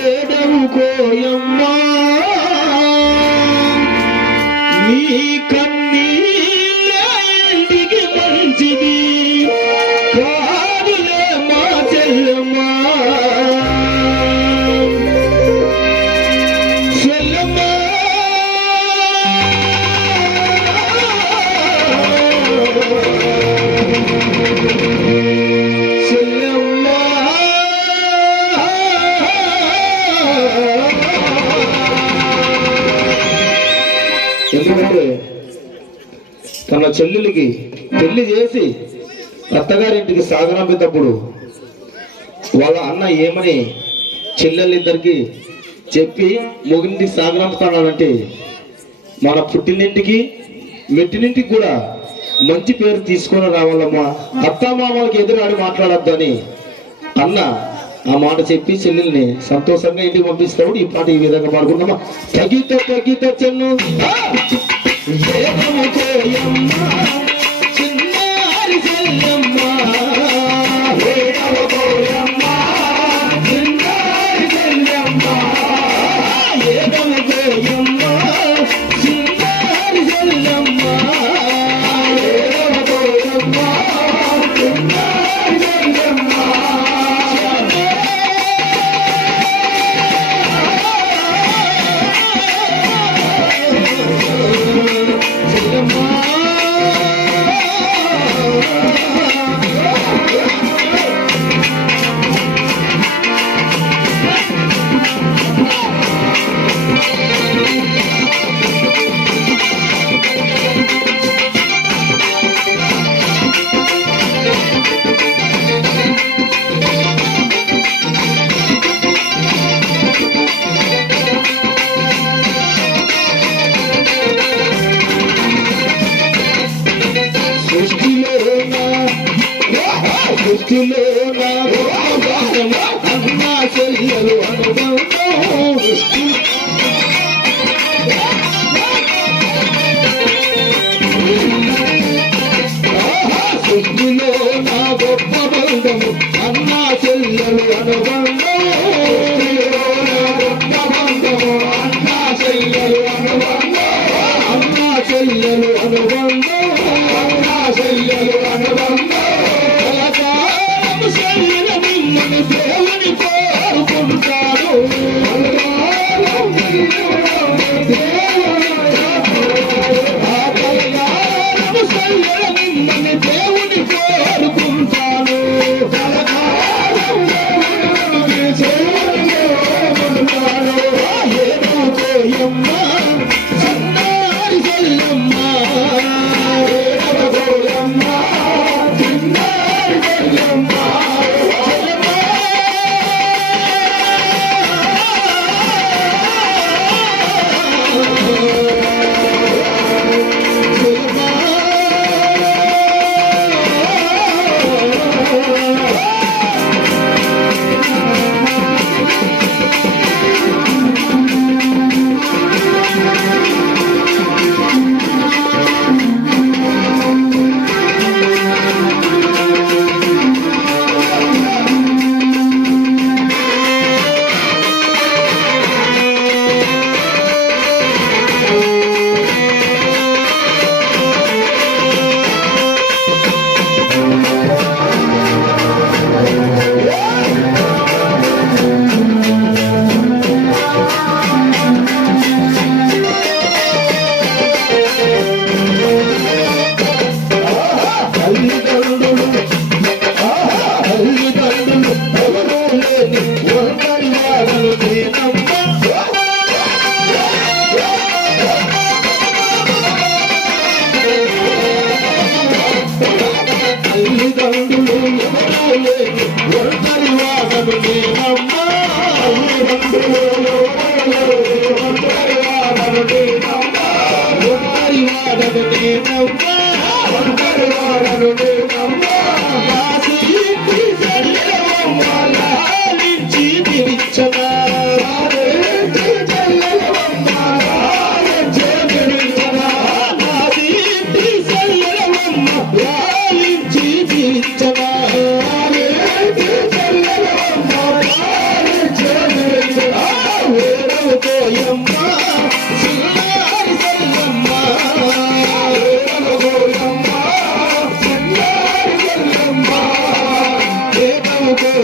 ఏడవు కోయమ్మా నీ కన్నీళ్ళకి మంచిది కాదులే మా చెల్లమ్మా చెల్లమ్మా ఎందుకంటే తన చెల్లెలికి పెళ్లి చేసి అత్తగారింటికి సాగనంపేటప్పుడు వాళ్ళ అన్న ఏమని చెల్లెళ్ళిద్దరికి చెప్పి మొగిలింటికి సాగనంపుతానంటే మన పుట్టినింటికి మెట్టినింటికి కూడా మంచి పేరు తీసుకొని రావాలమ్మా, అత్తామామలకి ఎదురాడి మాట్లాడొద్దని అన్న ఆ మాట చెప్పి చెల్లెల్ని సంతోషంగా ఇంటికి పంపిస్తాడు. ఈ పాట ఈ విధంగా పాడుకుంటామా. తగిత తగిత చెన్ను చిన్నారి చెల్లెమ్మ అన్నా చెల్లెలు అనుబంధం సృష్టిలో నా గొప్ప బంధము అన్నా చెల్లెలు అనుబంధం గొప్ప బంధము అన్నా చెల్లెలు అనుబంధం అన్నా చెల్లెలు అనుబంధం అన్నా చెల్లెలు అనుబంధం దేవుని కోరుకుంటాను దేవుని కోరుకుంటాను చిన్నారి చెల్లమ్మ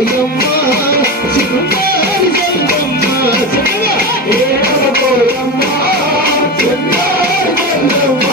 పోయమ్మ చిన్నారి చెల్లమ్మ పోయమ్మ చిన్నారి చెల్లమ్మ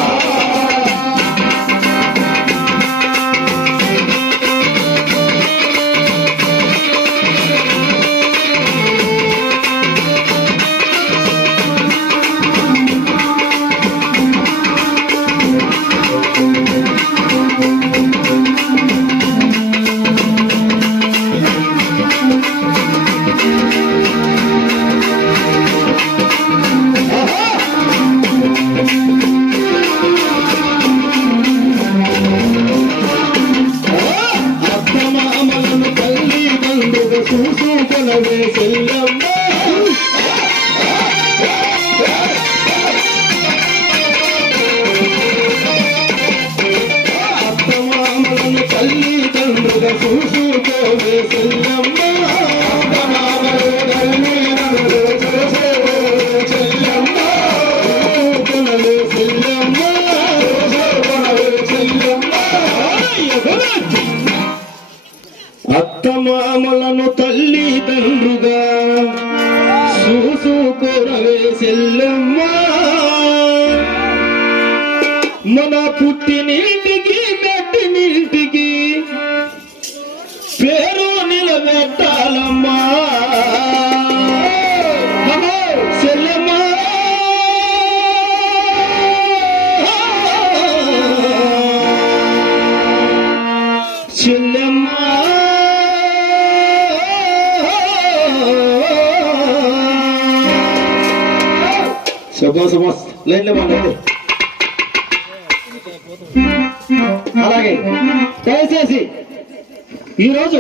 చూసుకొనవే చెల్లమ్మ అత్తమామలను తల్లిదండ్రుగా చూసుకోవే చెల్లమ్మ అత్తమామలు తల్లిదండ్రులు చూసుకోవే చెల్లమ్మ చూసుకొనవే చెల్లమ్మ చూసుకొనవే చెల్లమ్మ అత్తమామలను తల్లిదండ్రుగా చూసుకోరవే చెల్లమ్మ మన పుట్టినింటికి మెట్టినింటికి పేరు నిలబెట్టాలమ్మా చెల్లమ్మ చెల్లమ్మ శుభాస్ లైన్లో బాగుంది. అలాగే దయచేసి ఈరోజు